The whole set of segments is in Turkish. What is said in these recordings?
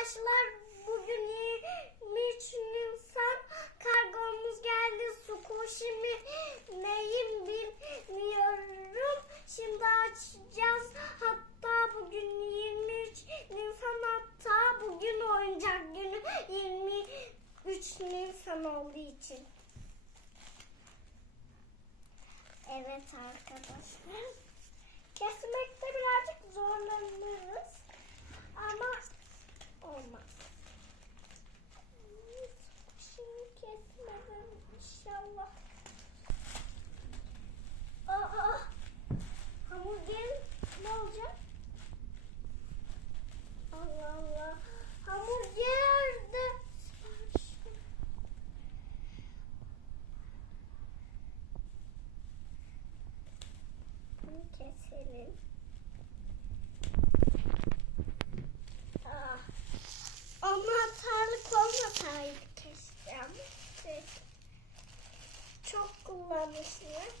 Arkadaşlar bugün 23 Nisan kargomuz geldi. Sukuşimi neyim bilmiyorum. Şimdi açacağız. Hatta bugün 23 Nisan hatta bugün oyuncak günü 23 Nisan olduğu için. Evet arkadaşlar. İnşallah. Aa, hamburgerin ne olacak? Allah Allah. Hamburger de sipariş ver. Bunu keselim. Kullanmışım.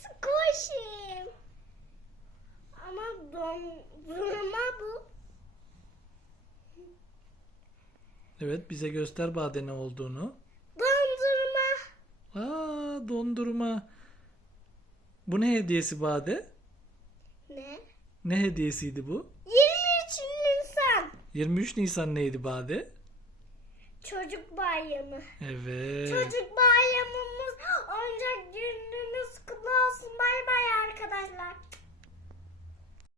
Squishim. Ama dondurma bu. Evet bize göster Bade ne olduğunu. Dondurma. Aa dondurma. Bu ne hediyesi Bade? Ne? Ne hediyesiydi bu? 23 Nisan. 23 Nisan neydi Bade? Çocuk bayramı. Evet. Çocuk bayramımız